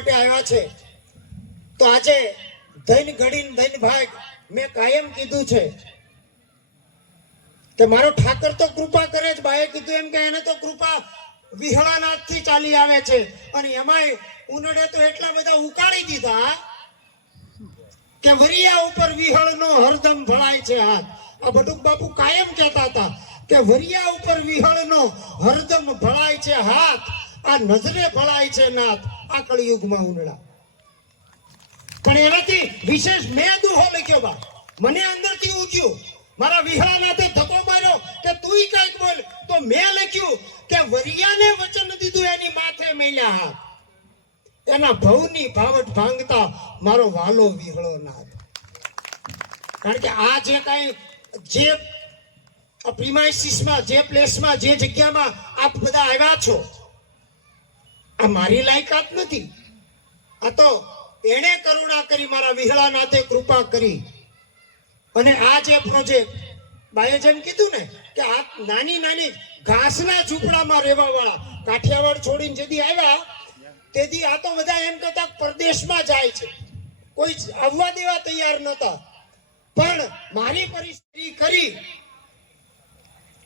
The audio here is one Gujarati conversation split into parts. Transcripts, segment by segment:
માટે આવ્યા છે તો આજે ધન ઘડીને ધન ભાગ મેં કાયમ કીધું છે કે મારો ઠાકર તો કૃપા કરે જ. બાએ કીધું એમ કે એને તો કૃપા વિહળાનાથ થી ચાલી આવે છે અને એમાંય ઉનડે તો એટલા બધા ઉકાળી દીધા કે વરિયા ઉપર વિહળનો હરદમ ભળાય છે હાથ. આ બટુક બાપુ કાયમ કહેતા હતા કે વરિયા ઉપર વિહળનો હરદમ ભળાય છે હાથ, આ નજરે ભળાય છે નાથ આ કળિયુગમાં ઉનડા. પણ એનાથી વિશેષ મેં દુહો લખ્યો બા, મને અંદરથી ઉઠ્યું, મારા વિહળાનાથે ધક્કો માર્યો કે તુંય કાંઈક બોલ, તો મેં લખ્યું કે વરિયાને વચન દીધું એની માથે મેલ્યા હાથ, એના ભવની ભાવટ ભાંગતા મારો વાલો વિહળો નાથ. કારણ કે આ જે કાંઈ જે પ્રિમાઇસીસમાં જે પ્લેસમાં જે જગ્યામાં આપ બધા આવ્યા છો આ મારી લાયકાત નથી, આ તો એણે કરુણા કરી, મારા વિહળાનાથે કૃપા કરી. અને આ જે પ્રોજેક્ટ બાએ જેમ કીધું ને કે આ નાની નાની ઘાસના ઝૂંપડામાં રહેવા વાળા કાઠિયાવાડ છોડીને જેથી આવ્યા તેથી આ તો બધા એમ કહેતા પરદેશમાં જાય છે, કોઈ આવવા દેવા તૈયાર નતા. પણ મારી પરિસ્થિતિ કરી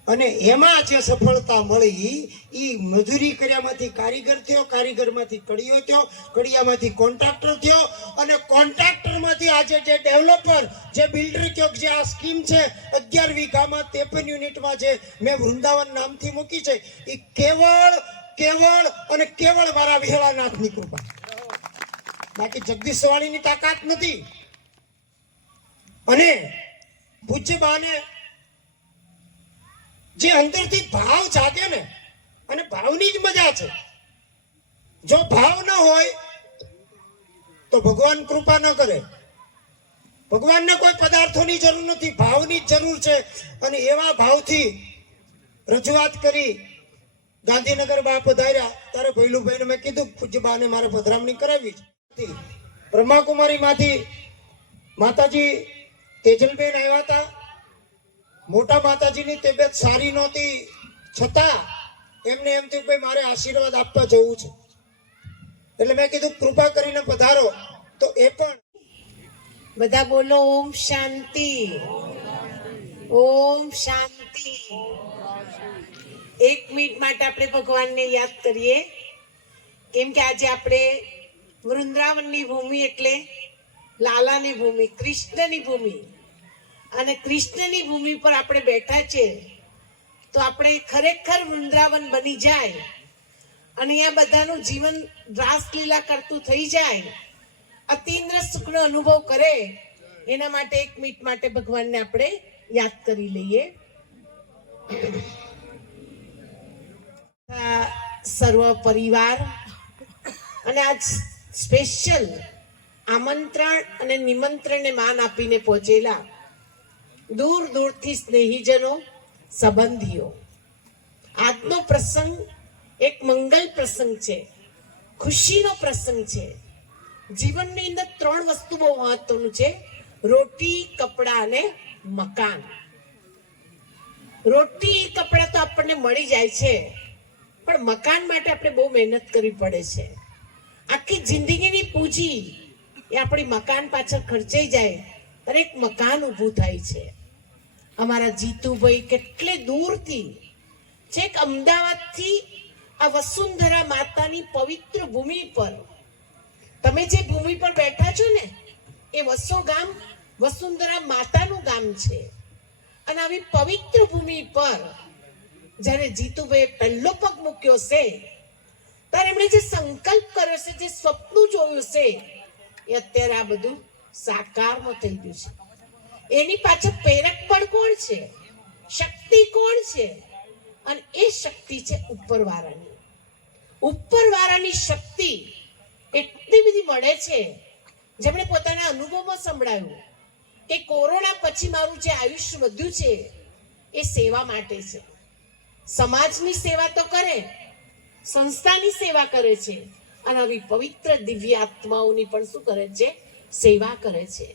અને એમાં જે સફળતા મળી એ મજૂરી કર્યામાંથી કારીગર થયો, કારીગરમાંથી કડિયો થયો, કડિયામાંથી કોન્ટ્રાક્ટર થયો અને કોન્ટ્રાક્ટરમાંથી આજે જે ડેવલપર, જે બિલ્ડર કયો જે આ સ્કીમ છે 11 વીઘામાં 53 યુનિટમાં જે મેં વૃંદાવન નામથી મૂકી છે એ કેવળ અને કેવળ મારા વિહળાનાથની કૃપા, બાકી જગદીશ સવાણીની તાકાત નથી. અને પૂજ્ય બાને જે અંદરથી ભાવ જાગે ને, અને ભાવની જ મજા છે. જો ભાવ ન હોય તો ભગવાન કૃપા ન કરે. ભગવાનને કોઈ પદાર્થોની જરૂર નથી, ભાવની જ જરૂર છે. અને એવા ભાવથી રજૂઆત કરી ગાંધીનગર બા પધાર્યા ત્યારે ભૈલુભાઈને મેં કીધું પૂજ્ય બાને મારે પધરામણી કરાવી છે. બ્રહ્માકુમારી માંથી માતાજી તેજલબેન આવ્યા હતા. મોટા માતાજીની તબિયત સારી નહોતી છતાં એમને એમ થયું કે મારે આશીર્વાદ આપવા જવું છે, એટલે મેં કીધું કૃપા કરીને પધારો. તો એ પણ બધા બોલો ઓમ શાંતિ, ઓમ શાંતિ. 1 મિનિટ માટે આપણે ભગવાનને યાદ કરીએ, કેમ કે આજે આપણે વૃંદાવનની ભૂમિ એટલે લાલાની ભૂમિ, કૃષ્ણની ભૂમિ, અને કૃષ્ણની ભૂમિ પર આપણે બેઠા છે. તો આપણે ખરેખર વૃંદાવન બની જાય અને અહીંયા બધાનું જીવન રાસલીલા કરતું થઈ જાય, અતિન્દ્ર સુખનો અનુભવ કરે, એના માટે 1 મિનિટ માટે ભગવાનને આપણે યાદ કરી લઈએ. સર્વ પરિવાર અને આજ સ્પેશિયલ આમંત્રણ અને નિમંત્રણને માન આપીને પહોંચેલા દૂર દૂરથી સ્નેહીજનો, સંબંધીઓ, આજનો પ્રસંગ એક મંગલ પ્રસંગ છે, ખુશીનો પ્રસંગ છે. જીવનની અંદર 3 વસ્તુ બહુ મહત્વનું છે: રોટી, કપડા અને મકાન. રોટી કપડા તો આપણને મળી જાય છે, પણ મકાન માટે આપણે બહુ મહેનત કરવી પડે છે. આખી જિંદગીની પૂંજી એ આપણી મકાન પાછળ ખર્ચાઈ જાય અને એક મકાન ઊભું થાય છે. અમારા જીતુભાઈ કેટલે દૂરથી છેક અમદાવાદથી આ વસુંધરા માતાની પવિત્ર ભૂમિ પર, તમે જે ભૂમિ પર બેઠા છો ને એ વસો ગામ વસુંધરા માતાનું ગામ છે. અને આવી પવિત્ર ભૂમિ પર જ્યારે જીતુભાઈએ પહેલો પગ મૂક્યો છે ત્યારે એમણે જે સંકલ્પ કર્યો છે, જે સ્વપ્ન જોયું છે, એ અત્યારે આ બધું સાકારમાં થઈ ગયું છે. એની પાછળ પ્રેરક પણ કોણ છે, શક્તિ કોણ છે? અને એ શક્તિ છે ઉપરવાળાની. ઉપરવાળાની શક્તિ એટલી બધી મળે છે, જેમણે પોતાના અનુભવમાં સંભળાયું કે કોરોના પછી મારું જે આયુષ્ય વધ્યું છે એ સેવા માટે છે. સમાજની સેવા તો કરે, સંસ્થાની સેવા કરે છે, અને આવી પવિત્ર દિવ્ય આત્માઓની પણ શું કરે છે? સેવા કરે છે.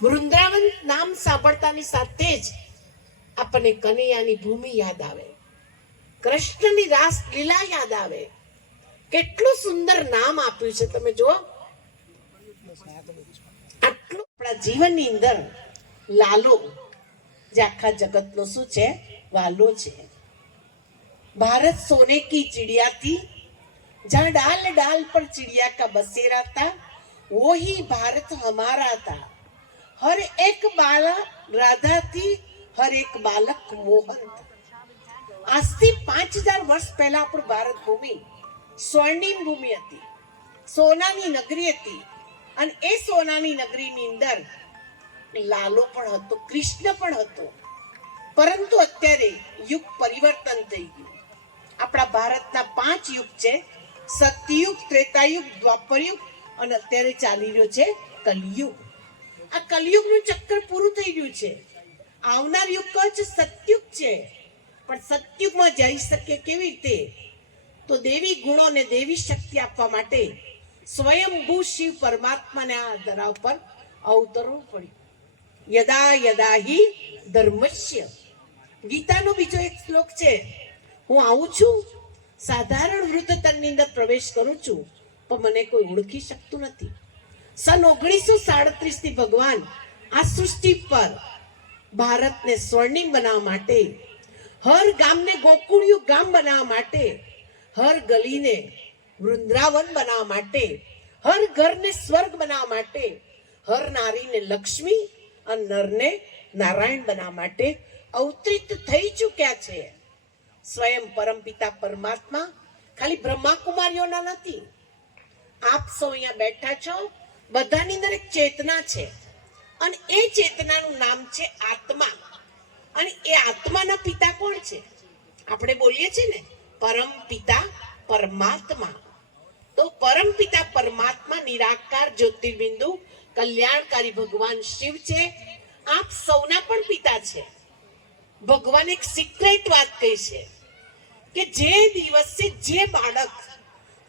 વૃંદાવન નામ સાંભળતાની સાથે જ આપણને કનૈયાની ભૂમિ યાદ આવે, કૃષ્ણની રાસ લીલા યાદ આવે, કેટલું સુંદર નામ આપ્યું છે તમે જુઓ. આટલું આપણા જીવનની અંદર લાલો જે આખા જગતનો શું છે, વાલો છે. भारत सोने की चिड़िया थी, जहाँ डाल डाल पर चिड़िया का बसेरा था, वो ही भारत हमारा था. हर एक बाला राधा थी, हर एक बालक मोहन था. આજથી 5000 વર્ષ પહેલા આપણું ભારત ભૂમિ સ્વર્ણિમ ભૂમિ હતી, સોનાની નગરી હતી. અને એ સોનાની નગરીની અંદર લાલો પણ હતો, કૃષ્ણ પણ હતો. પરંતુ અત્યારે યુગ પરિવર્તન થઈ ગયું. આપણા ભારતના 5 યુગ છે, સતયુગ, ત્રેતાયુગ, દ્વાપરયુગ અને અત્યારે ચાલી રહ્યો છે કલયુગ. આ કલયુગનું ચક્કર પૂરું થઈ ગયું છે. આવનાર યુગ કહે છે સતયુગ છે. પણ સતયુગમાં જઈ શકે કેવી રીતે? તો દેવી ગુણોને દેવી શક્તિ આપવા માટે સ્વયંભૂ શિવ પરમાત્માને આ ધરા ઉપર અવતરવું પડ્યું. યદા યદા હિ ધર્મસ્ય. ગીતાનો બીજો એક શ્લોક છે, હું આવું છું, સાધારણ વૃદ્ધતનની અંદર પ્રવેશ કરું છું, પણ મને કોઈ ઓળખી શકતું નથી. સન 1937 થી ભગવાન આ સૃષ્ટિ પર ભારતને સ્વર્ણિમ બનાવવા માટે, હર ગામને ગોકુળિયું ગામ બનાવવા માટે, હર ગલીને વૃંદાવન બનાવવા માટે, હર ઘરને સ્વર્ગ બનાવવા માટે, હર નારીને લક્ષ્મી અને નરને નારાયણ બનાવવા માટે અવતરિત થઈ ચૂક્યા છે. સ્વયં પરમપિતા પરમાત્મા ખાલી બ્રહ્મા કુમારીઓના નથી. આપ સૌ અહીંયા બેઠા છો, બધાની અંદર એક ચેતના છે અને એ ચેતનાનું નામ છે આત્મા. અને એ આત્માના પિતા કોણ છે? આપણે બોલીએ છીએ ને પરમ પિતા પરમાત્મા. તો પરમ પિતા પરમાત્મા નિરાકાર જ્યોતિર્બિંદુ કલ્યાણકારી ભગવાન શિવ છે. આપ સૌના પણ પિતા છે. ભગવાન એક સિક્રેટ વાત કહી છે કે જે દિવસે જે બાળક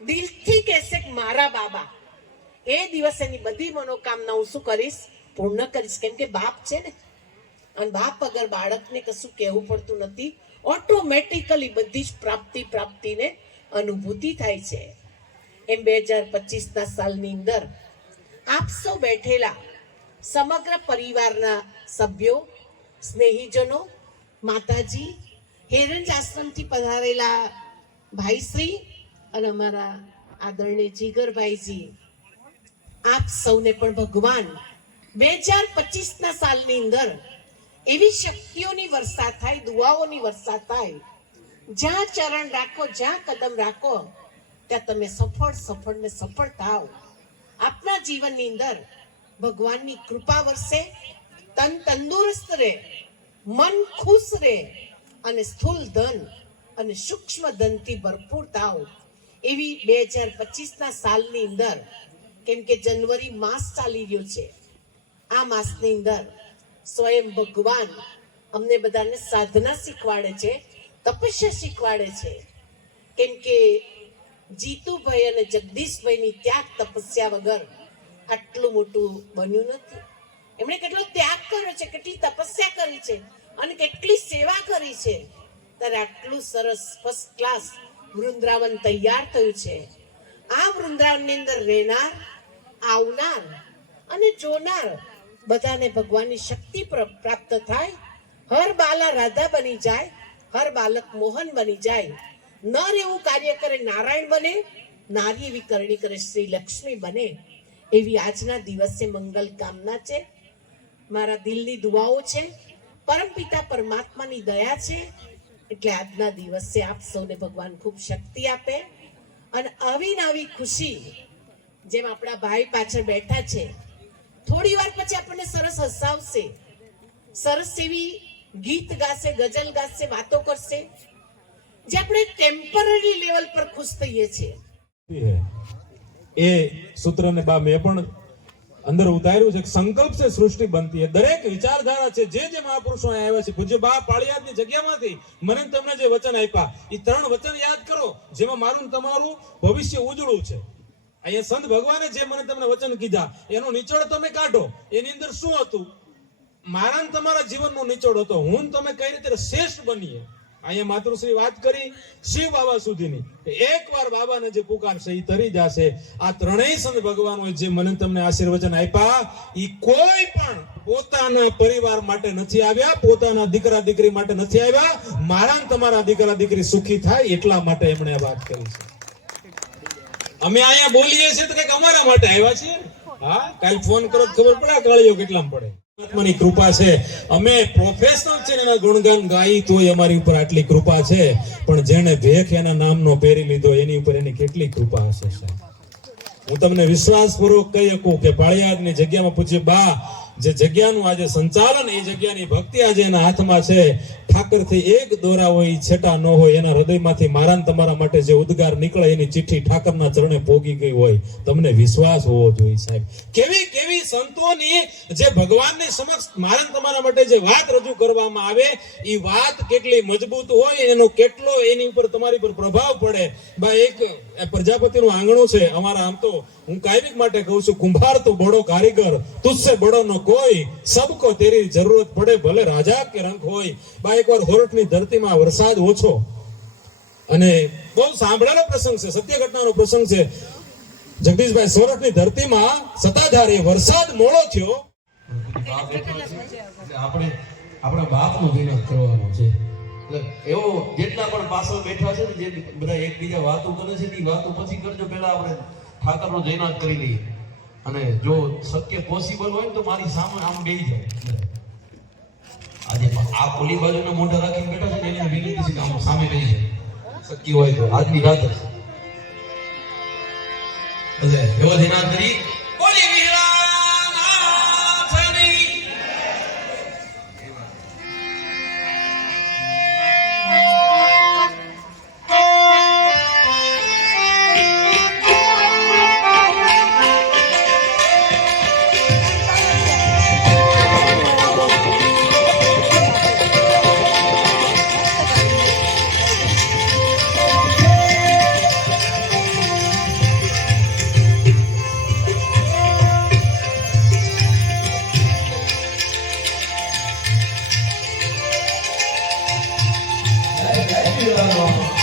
દિલથી કહેશે કે મારા બાબા, એ દિવસે એની બધી મનોકામના હું શું કરીશ? પૂર્ણ કરીશ. કેમ કે બાપ છે ને, અને બાપ અગર બાળકને કશું કહેવું પડતું નથી, ઓટોમેટિકલી બધી જ પ્રાપ્તિને અનુભૂતિ થાય છે. એમ 2025ના સાલની અંદર આપ સૌ બેઠેલા સમગ્ર પરિવારના સભ્યો, સ્નેહીજનો, માતાજી, હેરંજ આશ્રમથી પધારેલા ભાઈશ્રી અને અમારા આદરણીય જીગરભાઈજી, આપ સૌને પણ ભગવાન 2025ના સાલની અંદર એવી શક્તિઓની વર્ષા થાય, દુઆઓની વર્ષા થાય. જ્યાં ચરણ રાખો, જ્યાં કદમ રાખો, ત્યાં તમે સફળ ને સફળ થાવ. આપના જીવનની અંદર ભગવાનની કૃપા વરસે, તન તંદુરસ્ત રહે, મન ખુશ રહે અને સ્થૂલ ધન અને સૂક્ષ્મ ધનથી ભરપૂર થાવ. એવી 2025ના સાલની અંદર, કેમ કે જનવરી માસ ચાલી રહ્યો છે, આ માસની અંદર સ્વયં ભગવાન અમને બધાને સાધના શીખવાડે છે, તપસ્યા શીખવાડે છે. કેમ કે જીતુભાઈ અને જગદીશભાઈની ત્યાગ તપસ્યા વગર આટલું મોટું બન્યું નથી. એમણે કેટલો ત્યાગ કર્યો છે, કેટલી તપસ્યા કરી છે અને કેટલી સેવા કરી છે, ત્યારે આટલું સરસ ફર્સ્ટ ક્લાસ વૃંદાવન તૈયાર થયું છે. આ વૃંદાવનની અંદર રહેનાર, આવનાર અને જોનાર બધાને ભગવાનની શક્તિ પ્રાપ્ત થાય. હર બાલા રાધા બની જાય, હર બાલક મોહન બની જાય. નર એવું કાર્ય કરે નારાયણ બને, નારી એવી કરણી કરે શ્રી લક્ષ્મી બને. એવી આજના દિવસે મંગલ કામના છે, મારા દિલની દુઆઓ છે, પરમપિતા પરમાત્માની દયા છે. એટલે આજના દિવસે આપ સૌને ભગવાન ખૂબ શક્તિ આપે અને આવી નવી ખુશી, જેમ આપણા ભાઈ પાછળ બેઠા છે, થોડી વાર પછી આપણને સરસ હસાવશે, સરસ એવી ગીત ગાશે, ગઝલ ગાશે, વાતો કરશે, જે આપણે ટેમ્પરરી લેવલ પર ખુશ થઈએ છીએ. એ સૂત્રને બા મેં પણ અંદર ઉતાર્યું છે. સંકલ્પ છે સૃષ્ટિ બનતી. દરેક વિચારધારા છે, જે મહાપુરુષો આવ્યા છે, પૂજ્ય બા પાળિયાદની જગ્યામાંથી મને તમને જે વચન આપ્યા, એ 3 વચન યાદ કરો, જેમાં મારું ને તમારું ભવિષ્ય ઉજળું છે. અહીંયા સંત ભગવાને જે મને તમને વચન કીધા, એનો નિચોડ તમે કાઢો. એની અંદર શું હતું? મારા ને તમારા જીવનનો નિચોડ હતો. હું ને તમે કઈ રીતે શ્રેષ્ઠ બનીએ, અહીંયા માતૃશ્રી વાત કરી શિવ બાબા સુધીની કે એકવાર બાબાને જે પુકારશે એ તરી જશે. આ ત્રણેય સંત ભગવાનોએ જે મને તમને આશીર્વચન આપ્યા એ કોઈ પણ પોતાના પરિવાર માટે નથી આવ્યા, પોતાના દીકરા દીકરી માટે નથી આવ્યા, મારા ને તમારા દીકરા દીકરી સુખી થાય એટલા માટે એમણે આ વાત કરી છે. અમે અહીંયા બોલીએ છીએ તો કંઈક અમારા માટે આવ્યા છીએ ને. હા, કાલ ફોન કરો તો ખબર પડે કાળીઓ કેટલામાં પડે. પરમાત્માની કૃપા છે. અમે પ્રોફેશનલ છે એના ગુણગાન ગાઈ તોય અમારી ઉપર આટલી કૃપા છે, પણ જેણે ભેખ એના નામનો પહેરી લીધો એની ઉપર એની કેટલી કૃપા હશે સાહેબ. હું તમને વિશ્વાસપૂર્વક કહી શકું કે પાળિયાદની જગ્યામાં પૂજ્ય બા જે જગ્યાનું આજે સંચાલન, એ જગ્યાની ભક્તિ આજે એના હાથમાં છે. ઠાકરથી એક દોરા હોય છેટા ન હોય, એના હૃદયમાંથી મારા ને તમારા માટે જે ઉદ્ગાર નીકળે એની ચિઠ્ઠી ઠાકરના ચરણે પોગી ગઈ હોય. તમને વિશ્વાસ હોવો જોઈએ સાહેબ. કેવી કેવી સંતોની જે ભગવાનની સમક્ષ મારા ને તમારા માટે જે વાત રજૂ કરવામાં આવે એ વાત કેટલી મજબૂત હોય, એનો કેટલો એની ઉપર તમારી પર પ્રભાવ પડે. બા એક પ્રજાપતિનું આંગણું છે અમારા. આમ તો હું કાયમિક માટે કહું છું, કુંભાર તો બડો કારીગર, તુજસે બડો નો કોઈ, સબકો તેરી જરૂરત પડે ભલે રાજા કે રંગ હોય. બા એકવાર હોરઠની ધરતીમાં વરસાદ ઓછો, અને બહુ સાંભળેલો પ્રસંગ છે, સત્ય ઘટનાનો પ્રસંગ છે. જગદીશભાઈ, સોરઠની ધરતીમાં સત્તાધારે વરસાદ મોડો થયો. આપણે આપણા બાપનો વિનોદ કરવાનો છે. એટલે એવો જેટલા પણ પાછળ બેઠા છે ને, જે બધા એકબીજા વાતો કરે છે એ વાતો પછી કરજો. પહેલા આપણે ઠાકરનો જયનાથ કરી લઈએ, અને જો શક્ય પોસિબલ હોય તો મારી સામે આમ બેસી જાય. આજે આ પોલી બાજુના મોઢા રાખીને બેઠા છે ને, એને વિનંતી છે કે આમ સામે બેસી જાય, શક્ય હોય તો આજની રાત જ. એટલે એવો જયનાથ કરી બોલી વિહળાનાથની. જય જય વિહળાનાથ.